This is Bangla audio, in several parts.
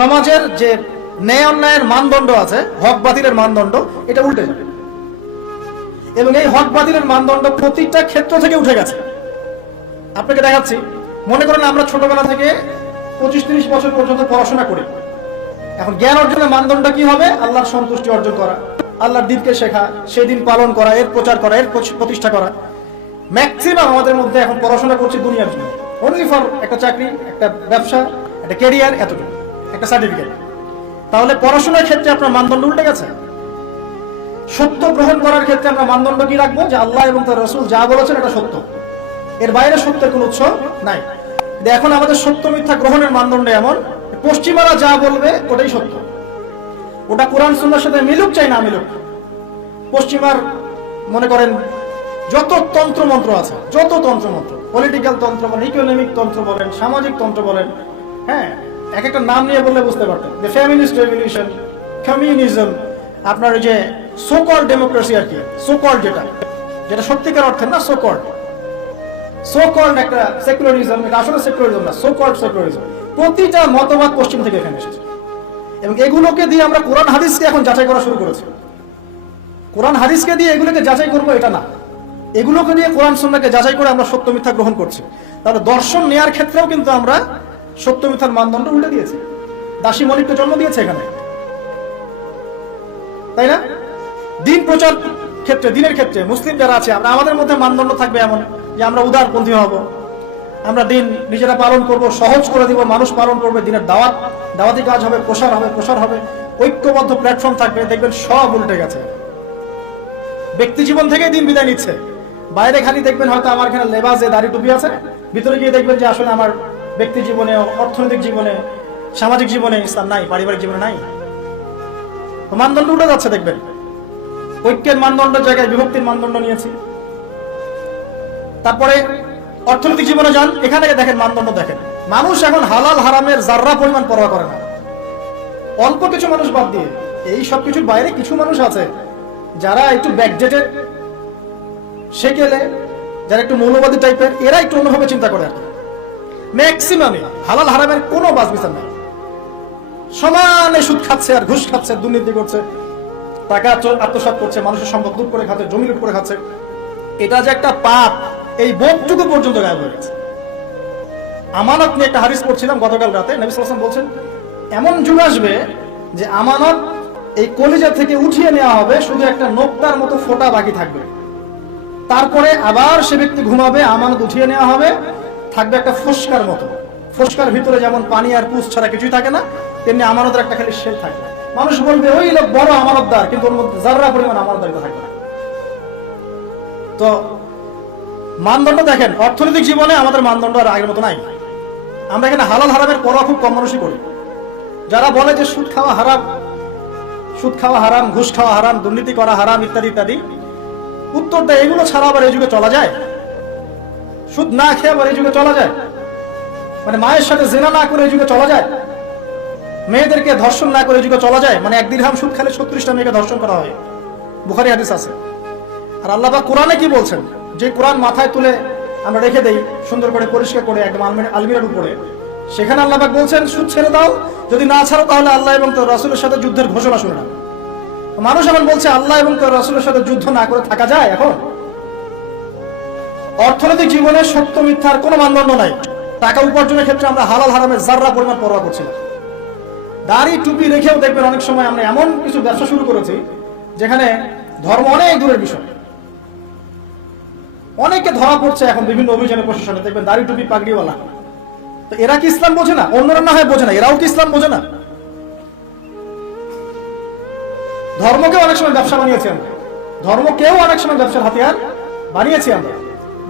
সমাজের যে ন্যায় অন্যায়ের মানদণ্ড আছে, হক বাতিলের মানদণ্ড, এটা উল্টে যাবে। এবং এই হক বাতিলের মানদণ্ড প্রতিটা ক্ষেত্র থেকে উঠে গেছে। আপনাকে দেখাচ্ছি, মনে করেন আমরা ছোটবেলা থেকে 25-30 বছর পর্যন্ত পড়াশোনা করি। এখন জ্ঞান অর্জনের মানদণ্ড কি হবে? আল্লাহর সন্তুষ্টি অর্জন করা, আল্লাহর দিনকে শেখা, সেই দিন পালন করা, এর প্রচার করা, এর প্রতিষ্ঠা করা। ম্যাক্সিমাম আমাদের মধ্যে এখন পড়াশোনা করছে দুনিয়ার জন্য, অনলি ফর একটা চাকরি, একটা ব্যবসা, একটা ক্যারিয়ার, এতটুকু, একটা সার্টিফিকেট। তাহলে পড়াশোনার ক্ষেত্রে আপনার মানদণ্ড উল্টে গেছে। সত্য গ্রহণ করার ক্ষেত্রে আমরা মানদণ্ড কি রাখবো? যে আল্লাহ এবং তার রাসূল যা বলেছেন এটা সত্য, এর বাইরে সত্যের কোনো উৎস নাই। এখন আমাদের সত্য মিথ্যা গ্রহণের মানদণ্ড এমন, পশ্চিমারা যা বলবে ওটাই সত্য, ওটা কোরআন সুন্নাহর সাথে মিলুক চাই না মিলুক। পশ্চিমার মনে করেন যত তন্ত্রমন্ত্র আছে, যত তন্ত্রমন্ত্র, পলিটিক্যাল তন্ত্র বলেন, ইকোনমিক তন্ত্র বলেন, সামাজিক তন্ত্র বলেন, হ্যাঁ, এক একটা নাম নিয়ে বললে বুঝতে পারতেন। যে ফেমিনিস্ট রেভলিউশন, কমিউনিজম, আপনার ওই যে সোকল্ড ডেমোক্রেসি আর কি, সোকল্ড যেটা সত্যিকার অর্থে না, সোকল্ড একটা সেকুলারিজম, এটা আসলে সেকুলারিজম না, সোকল্ড সেকুলারিজম। প্রতিটা মতবাদ পশ্চিম থেকে এখানে এসেছে। এবং এগুলোকে দিয়ে আমরা কোরআন হাদিসকে এখন যাচাই করা শুরু করেছি। কোরআন হাদিসকে দিয়ে এগুলোকে যাচাই করবো এটা না, এগুলোকে দিয়ে কোরআন সুন্নাহকে যাচাই করে আমরা সত্য মিথ্যা গ্রহণ করছি। তাহলে দর্শন নেয়ার ক্ষেত্রেও কিন্তু আমরা সত্য মিথ্যার মানদণ্ড উল্টে দিয়েছি। দাসী মলিককে জন্ম দিয়েছে এখানে, তাই না? দিন প্রচার ক্ষেত্রে, দিনের ক্ষেত্রে মুসলিম যারা আছে, আমরা আমাদের মধ্যে মানদণ্ড থাকবে এমন যে আমরা উদারপন্থী হব, আমরা দিন নিজেরা পালন করব, সহজ করে দিব, মানুষ পালন করবে, দিনের দাওয়াতি কাজ হবে, প্রসার হবে, ঐক্যবদ্ধ প্ল্যাটফর্ম থাকবে। দেখবেন সব উল্টে গেছে। ব্যক্তি জীবন থেকে দিন বিদায় নিচ্ছে। বাইরে খালি দেখবেন হয়তো আমার এখানে লেবাসে দাড়ি টুপি আছে, ভিতরে গিয়ে দেখবেন যে আসলে আমার ব্যক্তি জীবনে, অর্থনৈতিক জীবনে, সামাজিক জীবনে ইসলাম নাই, পারিবারিক জীবনে নাই। মানদণ্ড উঠে যাচ্ছে। দেখবেন ঐক্যের মানদণ্ড জায়গায় বিভক্তির মানদণ্ড নিয়েছি। তারপরে অর্থনৈতিক জীবনে যান, এখানে দেখেন মানদণ্ড দেখেন। মানুষ এখন হালাল হারামের জাররা পরিমাণ পরোয়া করে না। অল্প কিছু মানুষ বাদ দিয়ে এই সব কিছুর বাইরে কিছু মানুষ আছে যারা একটু ব্যাকডেটেড, সেকেলে, যারা একটু মৌলবাদী টাইপের, এরা একটু অন্যভাবে চিন্তা করে। আর ম্যাক্সিমামে হালাল হারামের কোনো বাছবিচার নাই, সমানে সুদ খাচ্ছে আর ঘুষ খাচ্ছে, দুর্নীতি করছে, টাকা আত্মসাৎ করছে, মানুষের সম্পদ লুট করে খাচ্ছে, জমি লুট করে খাচ্ছে। এটা যে একটা পাপ, এই বোধটুকু পর্যন্ত গায়েব হয়ে গেছে। আমানত নিয়ে একটা হাদিস পড়ছিলাম গতকাল রাতে, নবী সাল্লাল্লাহু আলাইহি ওয়াসাল্লাম বলছেন এমন যুগ আসবে যে আমানত এই কলিজা থেকে উঠিয়ে নেওয়া হবে, শুধু একটা নোক্তার মতো ফোঁটা বাকি থাকবে। তারপরে আবার সে ব্যক্তি ঘুমাবে, আমানত উঠিয়ে নেওয়া হবে, থাকবে একটা ফোস্কার মতো। ফোস্কার ভিতরে যেমন পানি আর পুষ ছাড়া কিছুই থাকে না, তেমনি আমানতের একটা খালি শেল থাকবে। মানুষ বলবে ওই লোক বড় আমানতদার, কিন্তু ওর মধ্যে জাররা পরিমাণ আমানতদারিতা থাকবে না। তো মানদণ্ড দেখেন, অর্থনৈতিক জীবনে আমাদের মানদণ্ড আর আগের মতো নাই। আমরা এখানে হালাল হারামের পরোয়া খুব কম মানুষই করি। যারা বলে যে সুদ খাওয়া হারাম, ঘুষ খাওয়া হারাম, দুর্নীতি করা হারাম, ইত্যাদি ইত্যাদি, উত্তর দেয় এগুলো ছাড়া আবার এই যুগে চলা যায়? সুদ না খেয়ে আবার এই যুগে চলা যায়? মানে মায়ের সাথে জেনা না করে এই যুগে চলা যায়? মেয়েদেরকে ধর্ষণ না করে এই যুগে চলা যায়? মানে 1 দিরহাম সুদ খেলে 36টা মেয়েকে ধর্ষণ করা হয়, বুখারী হাদিস আছে। আর আল্লাহ পাক কোরআনে কি বলছেন? যে কোরআন মাথায় তুলে আমরা রেখে দেই সুন্দর করে, পরিষ্কার করে, একদম আলমিরার উপরে, সেখানে আল্লাহ পাক বলছেন সুদ ছেড়ে দাও, যদি না ছাড়ো তাহলে আল্লাহ এবং তার রাসূলের সাথে যুদ্ধের ঘোষণা শুনে নাও। মানুষ এখন বলছে আল্লাহ এবং তার রাসূলের সাথে যুদ্ধ না করে থাকা যায়? এখন অর্থনৈতিক জীবনে সত্য মিথ্যার কোনো মানদণ্ড নাই। টাকা উপার্জনের ক্ষেত্রে আমরা হালাল হারামের জাররা পরিমাণ পরোয়া করছি না। দাড়ি টুপি রেখেও দেখবেন অনেক সময় আমরা এমন কিছু ব্যবসা শুরু করেছি যেখানে ধর্ম অনেক দূরের বিষয়। অনেকে ধরা পড়ছে এখন বিভিন্ন অভিযানে, প্রশাসনে, দেখবেন দাড়ি টুপি পাগড়িওয়ালা। তো এরা কি ইসলাম বোঝে না? অন্যরা না হয় বোঝে না, এরাও কি ইসলাম বোঝে না? ধর্মকে অনেক সময় ব্যবসা বানিয়েছি আমরা, ধর্মকেও অনেক সময় ব্যবসার হাতিয়ার বানিয়েছি আমরা।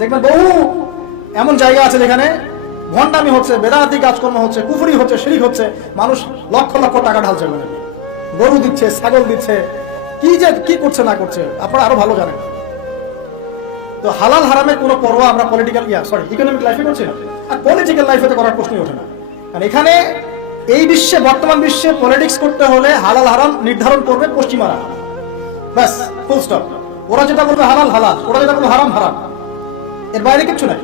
দেখবেন বহু এমন জায়গা আছে যেখানে ভণ্ডামি হচ্ছে, বেদাতি কাজকর্ম হচ্ছে, কুফরি হচ্ছে, শিরক হচ্ছে, মানুষ লক্ষ লক্ষ টাকা ঢালছে, মানে গরু দিচ্ছে, ছাগল দিচ্ছে, কি করছে না করছে আপনারা আরো ভালো জানেন। তো হালাল হারামের কোনো পরোয়া আমরা ইকোনমিক লাইফে করছি না, আর পলিটিক্যাল লাইফে তো করার প্রশ্নই ওঠে না। কারণ এখানে এই বিশ্বে, বর্তমান বিশ্বে পলিটিক্স করতে হলে হালাল হারাম নির্ধারণ করবে পশ্চিমারা, ব্যাস, ফুল স্টপ। ওরা যেটা বলবে হালাল হালাল, ওরা যেটা বলবে হারাম হারাম, এর বাইরে কিচ্ছু নাই।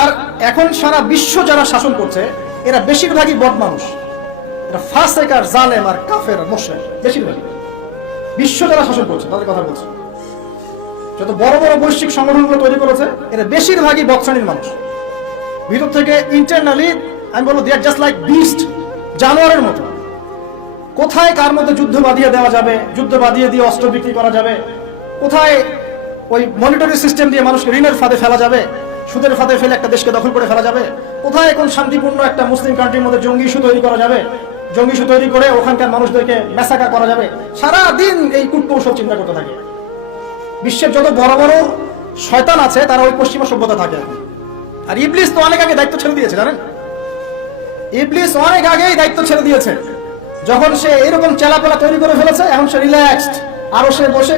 আর এখন সারা বিশ্ব যারা শাসন করছে, এরা বেশিরভাগই বদ মানুষ, এরা ফাসেক আর জালেম আর কাফের আর মুশরিক, বেশিরভাগই বিশ্ব যারা শাসন করছে তাদের কথা বলছে। যত বড় বড় বৈশ্বিক সংগঠনগুলো তৈরি করেছে এরা বেশিরভাগই বদ শ্রেণীর মানুষ। ভিতর থেকে ইন্টারনালি আমি বলবো দে আর জাস্ট লাইক বিস্ট, জানোয়ারের মতো। কোথায় কার মধ্যে যুদ্ধ বাঁধিয়ে দেওয়া যাবে, যুদ্ধ বাঁধিয়ে দিয়ে অস্ত্র বিক্রি করা যাবে, কোথায় ওই মনিটরি সিস্টেম দিয়ে মানুষকে ঋণের ফাঁদে ফেলা যাবে, সুদের ফাঁদে ফেলে একটা দেশকে দখল করে ফেলা যাবে, কোথায় এখন শান্তিপূর্ণ একটা মুসলিম কান্ট্রির মধ্যে জঙ্গি ইস্যু তৈরি করা যাবে, জঙ্গি ইস্যু তৈরি করে ওখানকার মানুষদেরকে মেসাকা করা যাবে, সারাদিন এই কূটকৌশল চিন্তা করতে থাকে। বিশ্বের যত বড় বড় শয়তান আছে তারা ওই পশ্চিমা সভ্যতা থাকে। আর ইবলিস তো অনেক আগে দায়িত্ব ছেড়ে দিয়েছে, জানেন? ইবলিস অনেক আগেই দায়িত্ব ছেড়ে দিয়েছে। যখন সে এরকম চেলাপেলা তৈরি করে ফেলেছে, এখন সে রিল্যাক্সড। আরো সে বসে,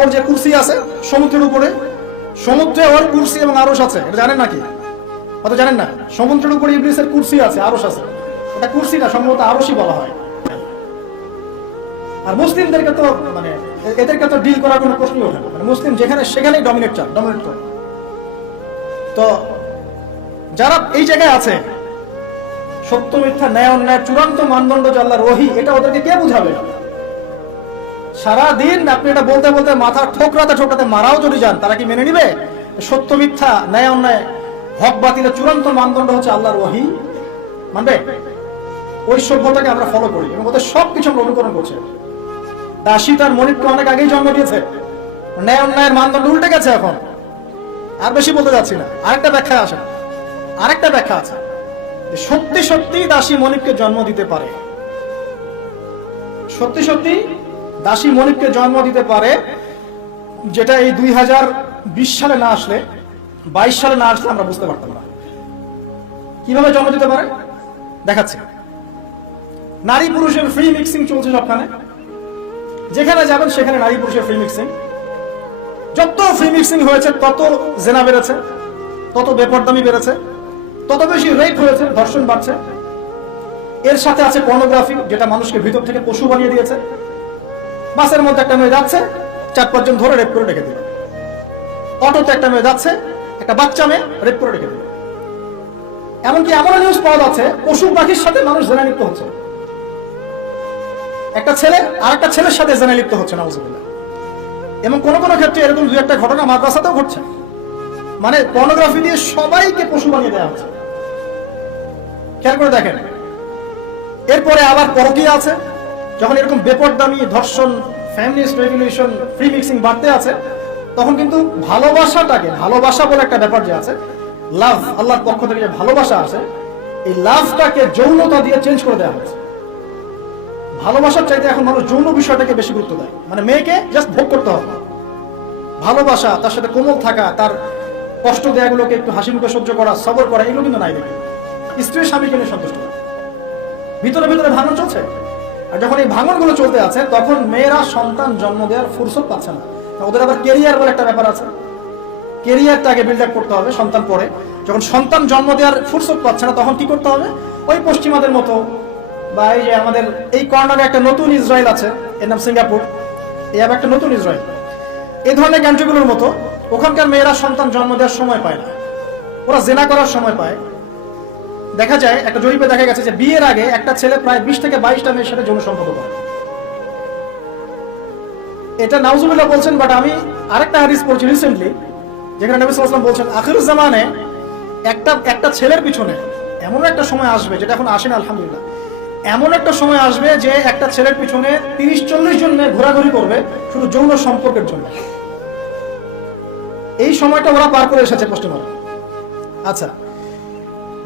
ওর যে কুরসি আছে সমুদ্রের উপরে, সমুদ্রে ওর কুরসি এবং আরশ আছে, এটা জানেন নাকি? হয়তো জানেন না। সমুদ্রের উপরে ইবলিসের কুরসি আছে, আরশ আছে। এটা কুরসি না, সম্ভবত আরশই বলা হয়। আর মুসলিমদেরকে তো মানে এদেরকে তো ডিল করার কোনো প্রশ্নই ওঠে না। মানে মুসলিম যেখানে সেখানেই ডমিনেট করে। তো যারা এই জায়গায় আছে, সত্য মিথ্যা ন্যায় অন্যায় চূড়ান্ত মানদণ্ড যে আল্লাহর ওহী, এটা ওদেরকে কে বুঝাবে? সারাদিন আপনি এটা বলতে বলতে মাথা ঠোকরাতে মারাও যদি যান, তারা কি মেনে নিবে? সত্য মিথ্যা ন্যায় অন্যায় হক বাতিলের চূড়ান্ত মানদণ্ড হচ্ছে আল্লাহর ওহী, মানবে? ওই সভ্যতাকে আমরা ফলো করি এবং ওদের সবকিছু আমরা অনুকরণ করছি। দাসী তার মনিবকে অনেক আগেই জন্ম দিয়েছে। ন্যায় অন্যায়ের মানদণ্ড উল্টে গেছে এখন। আর বেশি বলতে যাচ্ছি না, আরেকটা ব্যাখ্যা আছে। সত্যি সত্যি দাসী মনিবকে জন্ম দিতে পারে, সত্যি সত্যি দাসী মনিবকে জন্ম দিতে পারে, যেটা এই 2020 সালে না আসলে, 22 সালে না আসলে আমরা বুঝতে পারতাম না। কিভাবে জন্ম দিতে পারে দেখাচ্ছি। নারী পুরুষের ফ্রি মিক্সিং চলছে সবখানে, যেখানে যাবেন সেখানে নারী পুরুষের ফ্রি মিক্সিং। যত ফ্রি মিক্সিং হয়েছে তত জেনা বেড়েছে, তত বেপরদামি বেড়েছে, তত বেশি রেপ হয়েছে, ধর্ষণ বাড়ছে। এর সাথে আছে পর্নোগ্রাফি, যেটা মানুষকে ভিতর থেকে পশু বানিয়ে দিয়েছে। বাসের মধ্যে একটা মেয়ে যাচ্ছে, 4-5 জন ধরে রেপ করে রেখে দিল। অটোতে একটা মেয়ে যাচ্ছে, একটা বাচ্চা মেয়ে রেপ করে রেখে দিল। এমনকি এমন নিউজ পাওয়া যাচ্ছে পশু পাখির সাথে মানুষ জেনা লিপ্ত হচ্ছে। একটা ছেলে আর একটা ছেলের সাথে জেনা লিপ্ত হচ্ছে, নাউজুবিল্লাহ। এবং কোন কোন ক্ষেত্রে এরকম 2-1টা ঘটনা মাদ্রাসাতেও ঘটছে। মানে পর্নোগ্রাফি দিয়ে সবাইকে পশু বানিয়ে দেওয়া হচ্ছে। খেয়াল করে দেখেন। এরপরে আবার পরকীয়া আছে। যখন এরকম বেপরদামি, ধর্ষণ, ফ্যামিলিস্ট রেগুলেশন, ফ্রি মিক্সিং বাড়তে আছে, তখন কিন্তু ভালোবাসা বলে একটা ব্যাপার যে আছে, লাভ, আল্লাহর পক্ষ থেকে যে ভালোবাসা আছে, এই লাভটাকে যৌনতা দিয়ে চেঞ্জ করে দেওয়া হয়েছে। ভালোবাসার চাইতে এখন মানুষ যৌন বিষয়টাকে বেশি গুরুত্ব দেয়। মানে মেয়েকে জাস্ট ভোগ করতে হবে, ভালোবাসা, তার সাথে কোমল থাকা, তার কষ্ট দেয়াগুলোকে একটু হাসি মুখে সহ্য করা, সবর করা, এগুলো কিন্তু নাই দেখি। স্ত্রীর স্বামীকে নিয়ে সন্তুষ্ট করা, ভিতরে ভিতরে ভাঙন চলছে। আর যখন এই ভাঙনগুলো চলতে আছে, তখন মেয়েরা সন্তান জন্ম দেওয়ার ফুরসত পাচ্ছে না। ওদের আবার কেরিয়ার বলে একটা ব্যাপার আছে, কেরিয়ারটাকে বিল্ড আপ করতে হবে সন্তান পরে। যখন সন্তান জন্ম দেওয়ার ফুরসত পাচ্ছে না, তখন কি করতে হবে? ওই পশ্চিমাদের মতো, বা এই যে আমাদের এই কর্নারে একটা নতুন ইসরায়েল আছে, এর নাম সিঙ্গাপুর, এই আবার একটা নতুন ইসরায়েল, এই ধরনের কান্ট্রিগুলোর মতো ওখানকার মেয়েরা সন্তান জন্ম দেওয়ার সময় পায় না, ওরা জেনা করার সময় পায়। দেখা যায়, একটা জরিপে দেখা গেছে যে বিয়ের আগে একটা ছেলে প্রায় 20 থেকে 22টা মেয়ের সাথে যৌন সম্পর্ক করে। এটা নাউজুবিল্লাহ বলছেন, বাট আমি আরেকটা হাদিস পড়ছি রিসেন্টলি, যেখানে নবী সাল্লাল্লাহু আলাইহি ওয়াসাল্লাম বলছেন আখিরুজ জামানে একটা ছেলের পিছনে এমন একটা সময় আসবে, যেটা এখন আসে না আলহামদুলিল্লাহ, এমন একটা সময় আসবে যে একটা ছেলের পিছনে 30-40 জন মেয়ে ঘোরাঘুরি করবে শুধু যৌন সম্পর্কের জন্য। এই সময়টা ওরা পার করে এসেছে পশ্চিমবঙ্গে। আচ্ছা,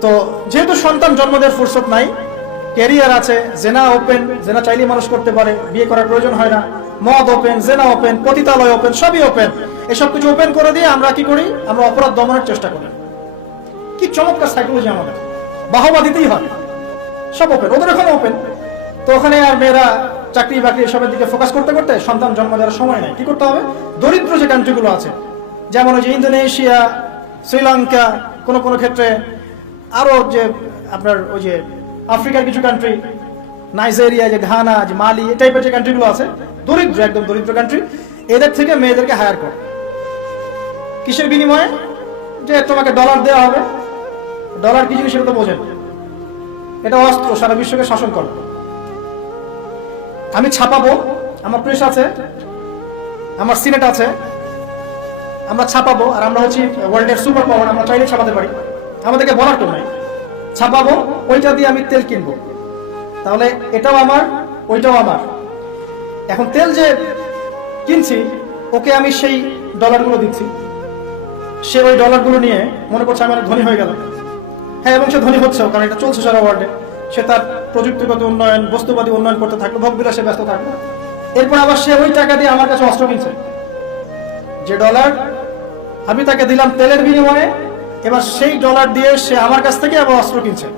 তো যেহেতু সন্তান জন্ম দেওয়ার ফুরসত নাই, ক্যারিয়ার আছে, জেনা ওপেন, জেনা চাইলেই মানুষ করতে পারে, বিয়ে করার প্রয়োজন হয় না, মদ ওপেন, জেনা ওপেন, পতিতালয় ওপেন, সবই ওপেন। এসব কিছু ওপেন করে দিয়ে আমরা কি করি? আমরা অপরাধ দমনের চেষ্টা করি। কি চমৎকার সাইকোলজি আমাদের, বাহবা দিতেই হয়। সব ওপেন, ওদের ওখানে ওপেন। তো ওখানে আর মেয়েরা চাকরি বাকরি এসবের দিকে ফোকাস করতে করতে সন্তান জন্ম দেওয়ার সময় নেই। কি করতে হবে? দরিদ্র যে কান্ট্রিগুলো আছে, যেমন ওই যে ইন্দোনেশিয়া, শ্রীলঙ্কা, কোন কোন ক্ষেত্রে আরো যে আপনার ওই যে আফ্রিকার কিছু কান্ট্রি, নাইজেরিয়া, যে ঘানা, যে মালি, এই টাইপের যে কান্ট্রিগুলো আছে, দরিদ্র, একদম দরিদ্র কান্ট্রি, এদের থেকে মেয়েদেরকে হায়ার করে। কিসের বিনিময়ে? যে তোমাকে ডলার দেওয়া হবে। ডলার কি জিনিস সেটা তো বোঝেন। এটা অস্ত্র, সারা বিশ্বকে শাসন করে। আমি ছাপাবো, আমার প্রেস আছে, আমার সিনেট আছে, আমরা ছাপাবো, আর আমরা হচ্ছি ওয়ার্ল্ডের সুপার পাওয়ার, আমরা চাইলে ছাপাতে পারি, আমাদেরকে বলার তো নাই। ছাপাবো, ওইটা দিয়ে আমি তেল কিনবো, তাহলে এটাও আমার, ওইটাও আমার। এখন তেল যে কিনছি, ওকে আমি সেই ডলারগুলো দিচ্ছি, সে ওই ডলারগুলো নিয়ে মনে করছে আমি অনেক ধনী হয়ে গেলাম। হ্যাঁ, এবং সে ধনী হচ্ছেও, কারণ এটা চলছে সারা ওয়ার্ল্ডে। সে তার প্রযুক্তিগত উন্নয়ন, বস্তুবাদী উন্নয়ন করতে থাকলো, ভোগবিলাসে ব্যস্ত থাকলো। এরপর আবার সে ওই টাকা দিয়ে আমার কাছে অস্ত্র কিনছে। যে ডলার আমি তাকে দিলাম তেলের বিনিময়ে, এবার সেই ডলার দিয়ে সে আমার কাছ থেকে আবার অস্ত্র কিনছে।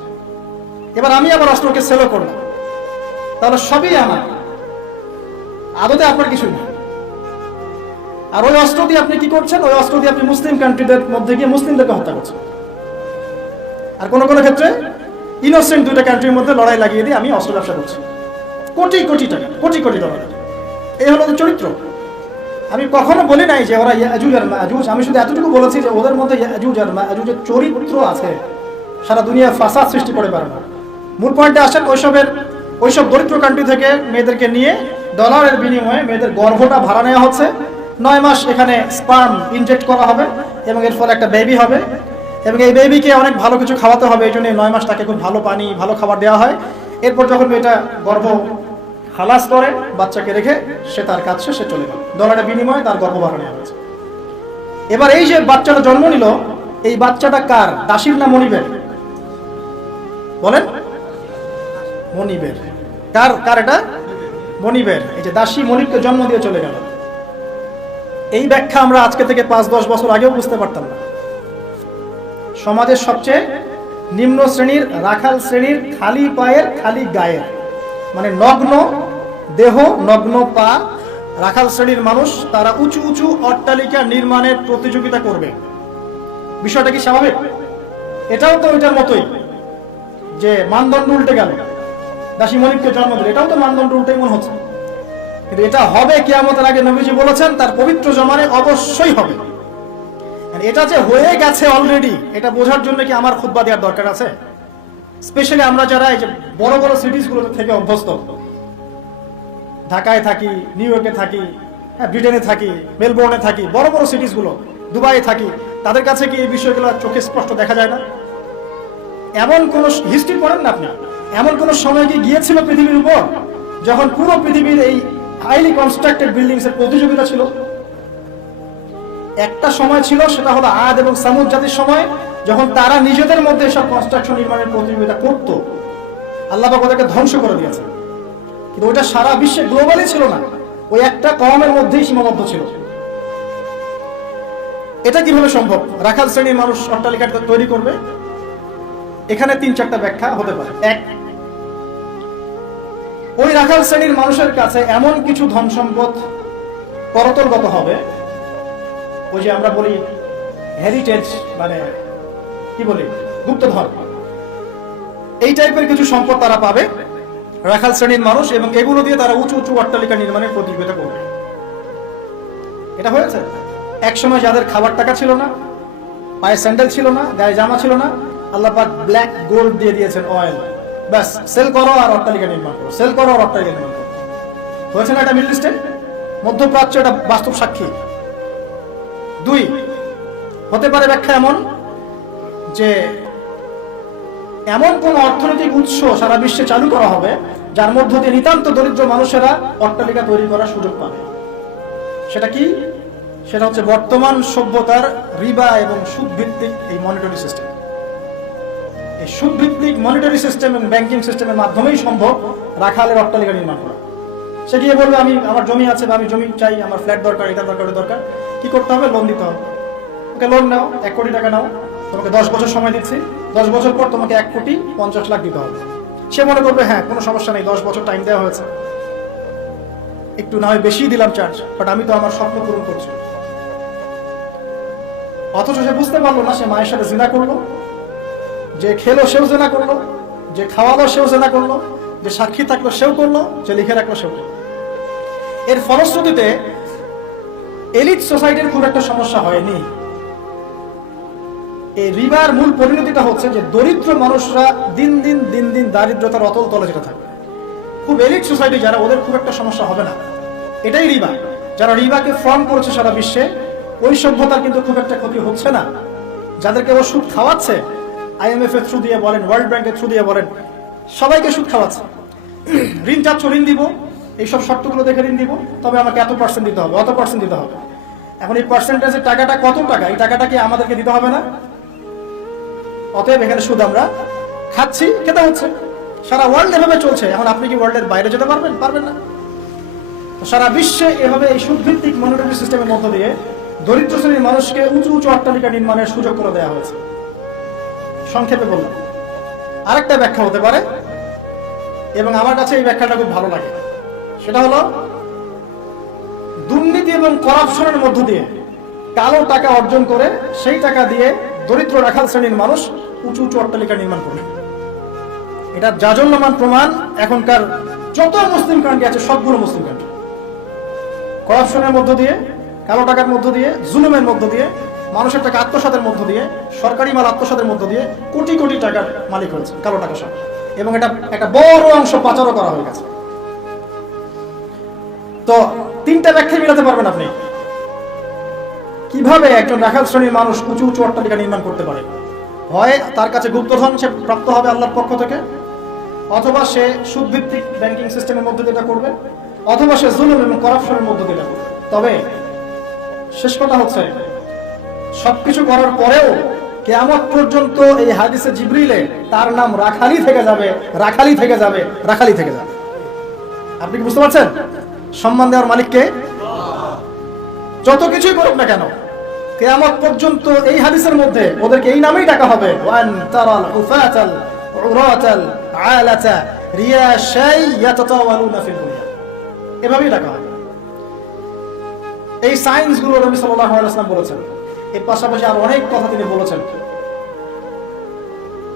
এবার আমি আবার অস্ত্রকে সেলও করলাম, তাহলে সবই আমার, আদতে আপনার কিছুই না। আর ওই অস্ত্র দিয়ে আপনি কি করছেন? ওই অস্ত্র দিয়ে আপনি মুসলিম কান্ট্রিদের মধ্যে গিয়ে মুসলিমদেরকে হত্যা করছেন। আর কোন কোন ক্ষেত্রে ইনোসেন্ট দুইটা কান্ট্রির মধ্যে লড়াই লাগিয়ে দিয়ে আমি অস্ত্র ব্যবসা করছি, কোটি কোটি টাকা, কোটি কোটি ডলার। এই হলো চরিত্র। আমি কখনো বলি নাই যে ওরা ইয়াজুজ আর মাজুজ, আমি শুধু এতটুকু বলেছি যে ওদের মধ্যে ইয়াজুজ আর মাজুজের চরিত্র আছে, সারা দুনিয়া ফাসাদ সৃষ্টি করে পারে না। মূল পয়েন্টে আসেন, ওইসব দরিদ্র কান্ট্রি থেকে মেয়েদেরকে নিয়ে ডলারের বিনিময়ে মেয়েদের গর্ভটা ভাড়া নেওয়া হচ্ছে। 9 মাস এখানে স্পার্ম ইনজেক্ট করা হবে এবং এর ফলে একটা বেবি হবে, এবং এই বেবিকে অনেক ভালো কিছু খাওয়াতে হবে। এই জন্য 9 মাস তাকে খুব ভালো পানি, ভালো খাবার দেওয়া হয়। এরপর যখন মেয়েটা গর্ভ খালাস করে, বাচ্চাকে রেখে সে তার কাজ শেষে চলে গেল, ডলারের বিনিময়ে তার গর্ভ ভাড়া নেওয়া হয়েছে। এবার এই যে বাচ্চাটা জন্ম নিল, এই বাচ্চাটা কার? দাসীর না মনিবের? বলেন, মনিবের। কার কার এটা? মনিবের। এই যে দাসী মনিবকে জন্ম দিয়ে চলে গেল, এই ব্যাখ্যা আমরা আজকে থেকে 5-10 বছর আগেও বুঝতে পারতাম না। সমাজের সবচেয়ে নিম্ন শ্রেণীর, রাখাল শ্রেণীর, খালি পায়ের, খালি গায়ের, মানে নগ্ন দেহ, নগ্ন পা রাখাল শ্রেণীর মানুষ, তারা উঁচু উঁচু অট্টালিকা নির্মাণের প্রতিযোগিতা করবে। বিষয়টা কি স্বাভাবিক? এটাও তো ওইটার মতোই, যে মানদণ্ড উল্টে গেল, দাসী মনিবকে জন্ম দিল, এটাও তো মানদণ্ড উল্টেই মনে হচ্ছে। কিন্তু এটা হবে কিয়ামতের আগে, নবীজি বলেছেন তার পবিত্র জমানে অবশ্যই হবে। এটা যে হয়ে গেছে অলরেডি, এটা বোঝার জন্য কি আমার খুতবা দেওয়ার দরকার আছে? স্পেশালি আমরা যারা এই যে বড় বড় সিটিজগুলো থেকে অভ্যস্ত, ঢাকায় থাকি, নিউ ইয়র্কে থাকি, ব্রিটেনে থাকি, মেলবোর্নে থাকি, বড় বড় সিটিজগুলো, দুবাইয়ে থাকি, তাদের কাছে কি এই বিষয়গুলো চোখে স্পষ্ট দেখা যায় না? এমন কোন হিস্ট্রি পড়েন না আপনি, এমন কোন সময় কি গিয়েছিল পৃথিবীর উপর যখন পুরো পৃথিবীর এই হাইলি কনস্ট্রাক্টেড বিল্ডিংস এর প্রতিযোগিতা ছিল? একটা সময় ছিল, সেটা হলো আদ এবং সামুদ জাতির সময়, যখন তারা নিজেদের মধ্যে সব কনস্ট্রাকশন নির্মাণের প্রতিযোগিতা করত। আল্লাহ পাক ওদেরকে ধ্বংস করে দিয়েছে, কিন্তু ওইটা সারা বিশ্বে গ্লোবালি ছিল না, ওই একটা কওমের মধ্যেই সীমাবদ্ধ ছিল। এটা কিভাবে সম্ভব? রাখাল শ্রেণীর মানুষ অট্টালিকা তৈরি করবে। এখানে 3-4টা ব্যাখ্যা হতে পারে। এক, ওই রাখাল শ্রেণীর মানুষের কাছে এমন কিছু ধন সম্পদ করতলগত হবে, ওই যে আমরা বলি হেরিটেজ, মানে কি বলি, গুপ্তধন, এই টাইপের কিছু সম্পদ তারা পাবে রাখাল শ্রেণীর মানুষ, এবং এগুলো দিয়ে তারা উঁচু উঁচু অট্টালিকা নির্মাণের প্রতিযোগিতা করবে। এটা হয়েছে। একসময় যাদের খাবার টাকা ছিল না, পায়ে স্যান্ডেল ছিল না, গায়ে জামা ছিল না, আল্লাহ পাক ব্ল্যাক গোল্ড দিয়ে দিয়েছেন, অয়েল, ব্যাস সেল করো আর অট্টালিকা নির্মাণ করো, সেল করো আর অট্টালিকা নির্মাণ করো। হয়েছে না এটা মিডল ইস্টে? মধ্যপ্রাচ্য এটা বাস্তব সাক্ষী। 2, হতে পারে ব্যাখ্যা এমন যে এমন কোন অর্থনৈতিক উৎস সারা বিশ্বে চালু করা হবে যার মধ্য দিয়ে নিতান্ত দরিদ্র মানুষেরা অট্টালিকা তৈরি করার সুযোগ পাবে। সেটা কি? সেটা হচ্ছে বর্তমান সভ্যতার রিবা এবং সুদ ভিত্তিক এই মনিটারি সিস্টেম। এই সুদ ভিত্তিক মনিটারি সিস্টেম এবং ব্যাংকিং সিস্টেমের মাধ্যমেই সম্ভব রাখালের অট্টালিকা নির্মাণ করা। সে গিয়ে বলবে আমি, আমার জমি আছে বা আমি জমি চাই, আমার ফ্ল্যাট দরকার, এটা দরকার, ওটা দরকার। কি করতে হবে? লোন দিতে হবে। ওকে লোন নাও, 1 কোটি টাকা নাও, তোমাকে 10 বছর সময় দিচ্ছি, 10 বছর পর তোমাকে 1,50,00,000 দিতে হবে। সে মনে করবে হ্যাঁ কোনো সমস্যা নেই, 10 বছর টাইম দেওয়া হয়েছে, একটু না হয় বেশি দিলাম চার্জ, বাট আমি তো আমার স্বপ্ন পূরণ করছি। অথচ সে বুঝতে পারলো না, সে মায়ের সাথে জিনা করলো, যে খেলো সেও জিনা করলো, যে খাওয়ালো সেও জিনা করলো, যে সাক্ষী থাকলো সেও করলো, যে লিখে রাখলো সেও করলো। এর ফলশ্রুতিতে এলিট সোসাইটির খুব একটা সমস্যা হয়নি। এই রিবার মূল পরিণতিটা হচ্ছে যে দরিদ্র মানুষরা দিন দিন দারিদ্রতার অতল তলে যেতে থাকবে। খুব এলিট সোসাইটি যারা, ওদের খুব একটা সমস্যা হবে না। এটাই রিবা। যারা রিবাকে ফর্ম করেছে সারা বিশ্বে, ওই সভ্যতার কিন্তু খুব একটা ক্ষতি হচ্ছে না। যাদেরকে ও সুদ খাওয়াচ্ছে, IMF এর থ্রু দিয়ে বলেন, ওয়ার্ল্ড ব্যাংকের থ্রু দিয়ে বলেন, সবাইকে সুদ খাওয়াচ্ছে। ঋণ চাচ্ছ, ঋণ দিব, এইসব শর্তগুলো দেখে ঋণ দিব, তবে আমাকে এত পার্সেন্ট দিতে হবে, অত পার্সেন্ট দিতে হবে। এখন এই পার্সেন্টেজের টাকাটা কত টাকা, এই টাকাটা কি আমাদেরকে দিতে হবে না? অতএব এখানে সুদ আমরা খাচ্ছি, খেতে হচ্ছে। সারা ওয়ার্ল্ড এভাবে চলছে। এখন আপনি কি ওয়ার্ল্ডের বাইরে যেতে পারবেন? পারবেন না। সারা বিশ্বে এভাবে এই সুদভিত্তিক মনিটারি সিস্টেমের মধ্য দিয়ে দরিদ্র শ্রেণীর মানুষকে উঁচু উঁচু অট্টালিকা নির্মাণের সুযোগ করে দেওয়া হয়েছে। সংক্ষেপে বললাম। আরেকটা ব্যাখ্যা হতে পারে, এবং আমার কাছে এই ব্যাখ্যাটা খুব ভালো লাগে, সেটা হলো দুর্নীতি এবং করাপশনের মধ্য দিয়ে কালো টাকা অর্জন করে সেই টাকা দিয়ে দরিদ্র রাখাল শ্রেণীর মানুষ উঁচু উঁচু অট্টালিকা নির্মাণ করবে। এটা জাজল্যমান প্রমাণ এখনকার যত মুসলিম কান্ট্রি আছে, সবগুলো মুসলিম কান্ট্রি করাপশনের মধ্য দিয়ে, কালো টাকার মধ্য দিয়ে, জুলুমের মধ্য দিয়ে, মানুষের টাকা আত্মসাতের মধ্য দিয়ে, সরকারি মাল আত্মসাতের মধ্য দিয়ে কোটি কোটি টাকার মালিক হয়েছে কালো টাকা সব। এবং এটা একটা বড় অংশ পাচারও করা হয়ে গেছে। তো তিনটা ব্যাখ্যা মিলাতে পারবেন আপনি কিভাবে একজন রাখাল শ্রেণীর মানুষ উঁচু উঁচু অট্টালিকা নির্মাণ করতে পারে। হয় তার কাছে গুপ্তধন সে প্রাপ্ত হবে আল্লাহর পক্ষ থেকে, অথবা সে সুদভিত্তিক ব্যাংকিং সিস্টেমের মধ্যে দিয়ে এটা করবে, অথবা সে জুলুম এবং করাপশনের মধ্যে দিয়ে এটা করবে। তবে শেষ কথা হচ্ছে, সবকিছু করার পরেও কিয়ামত পর্যন্ত এই হাদিসে জিবরিলে তার নাম রাখালি থেকে যাবে, রাখালি থেকে যাবে, রাখালি থেকে যাবে। আপনি কি বুঝতে পারছেন? সম্মান দেওয়ার মালিককে। যত কিছুই করুক না কেন, কিয়ামত পর্যন্ত এই হাদিসের মধ্যে ওদেরকে এই নামেই ডাকা হবে, ওয়ান তারাল উফাতাল উরাতাল আলাতা রিয়াশাই ইয়াতাতাওয়ালুনা ফিল দুনিয়া, এভাবেই ডাকা হবে। এই সায়েন্স গুলো নবী সাল্লাল্লাহু আলাইহি ওয়াসাল্লাম বলেছেন। এর পাশাপাশি আর অনেক কথা তিনি বলেছেন।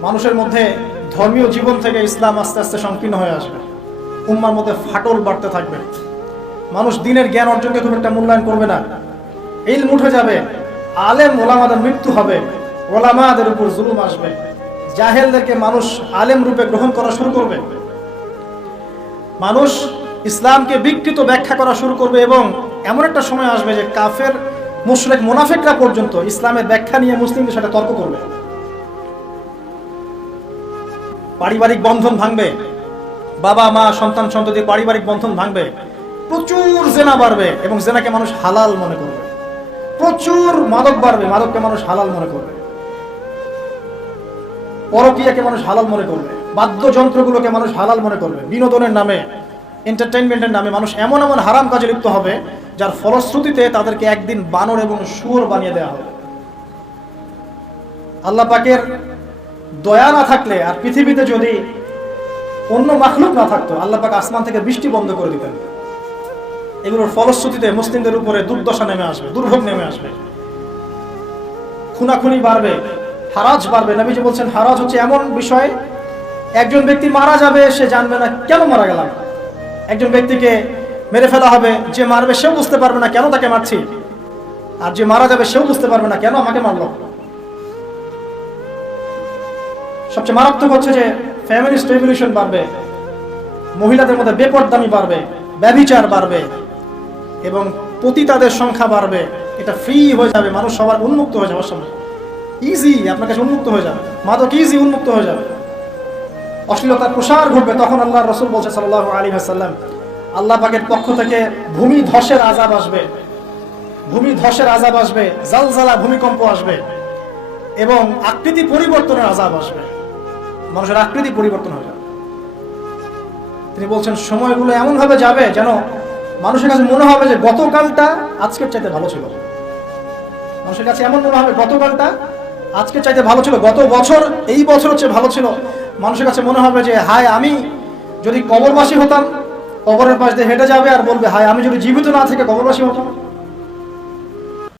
মানুষের মধ্যে ধর্মীয় জীবন থেকে ইসলাম আস্তে আস্তে সংকীর্ণ হয়ে আসবে, উম্মার মধ্যে ফাটল বাড়তে থাকবে, মানুষ দিনের জ্ঞান অর্জনকে খুব একটা মূল্যায়ন করবে না, ইলম উঠে যাবে, আলেম ওলামাদের মৃত্যু হবে, ওলামাদের উপর জুলুম আসবে, জাহেলদেরকে মানুষ আলেম রূপে গ্রহণ করা শুরু করবে, মানুষ ইসলামকে বিকৃত ব্যাখ্যা করা শুরু করবে, এবং এমন একটা সময় আসবে যে কাফের মুশরিক মুনাফিকরা পর্যন্ত ইসলামের ব্যাখ্যা নিয়ে মুসলিমদের সাথে তর্ক করবে। পারিবারিক বন্ধন ভাঙবে, বাবা মা সন্তান সন্ততির পারিবারিক বন্ধন ভাঙবে, প্রচুর জেনা বাড়বে এবং জেনাকে মানুষ হালাল মনে করবে, প্রচুর মাদক বাড়বে, মাদককে মানুষ হালাল মনে করবে, পরকীয়াকে মানুষ হালাল মনে করবে, বাদ্যযন্ত্রগুলোকে মানুষ হালাল মনে করবে, বিনোদনের নামে, এন্টারটেইনমেন্টের নামে মানুষ এমন এমন হারাম কাজে লিপ্ত হবে যার ফলশ্রুতিতে তাদেরকে একদিন বানর এবং শুয়োর বানিয়ে দেওয়া হবে। আল্লাহ পাকের দয়া না থাকলে, আর পৃথিবীতে যদি অন্য মাখলুক না থাকতো, আল্লাহ পাক আসমান থেকে বৃষ্টি বন্ধ করে দিতেন। এগুলোর ফলশ্রুতিতে মুসলিমদের উপরে দুর্দশা নেমে আসবে, দুর্ভোগ নেমে আসবে, খুনাখুনি বাড়বে, হারাজ বাড়বে। নবীজি বলছেন, হারাজ হচ্ছে এমন বিষয়, একজন ব্যক্তি মারা যাবে, সে জানবে না কেন মারা গেলাম। একজন ব্যক্তিকে মেরে ফেলা হবে, যে মারবে সেও বুঝতে পারবে না কেন তাকে মারছি, আর যে মারা যাবে সেও বুঝতে পারবে না কেন আমাকে মারলো। সবচেয়ে মারাত্মক হচ্ছে যে ফ্যামিলিস্ট রেভলিউশন বাড়বে, মহিলাদের মধ্যে বেপরদামি বাড়বে, ব্যভিচার বাড়বে, এবং পতিতাদের সংখ্যা বাড়বে। এটা ফ্রি হয়ে যাবে, মানুষ সবার উন্মুক্ত হয়ে যাবে, সামনে ইজি আপনার কাছে উন্মুক্ত হয়ে যাবে, মাদক ইজি উন্মুক্ত হয়ে যাবে, অশ্লীলতার প্রসার ঘটবে। তখন আল্লাহর রাসূল বলছে সাল্লাল্লাহু আলাইহি ওয়াসাল্লাম, আল্লাহ পাকের পক্ষ থেকে ভূমি ধসের আযাব আসবে, ভূমি ধসের আযাব আসবে, জালজালা ভূমিকম্প আসবে, এবং আকৃতি পরিবর্তনের আযাব আসবে, মানুষের আকৃতি পরিবর্তন হয়ে যাবে। তিনি বলছেন, সময়গুলো এমন ভাবে যাবে যেন মানুষের কাছে মনে হবে যে গতকালটা আজকের চাইতে ভালো ছিল। মানুষের কাছে এমন মনে হবে গতকালটা আজকের চাইতে ভালো ছিল, গত বছর এই বছর হচ্ছে ভালো ছিল। মানুষের কাছে মনে হবে যে হায়, আমি যদি কবরবাসী হতাম, কবরের পাশ দিয়ে হেঁটে যাবে আর বলবে, হায় আমি যদি জীবিত না থেকে কবরবাসী হতাম।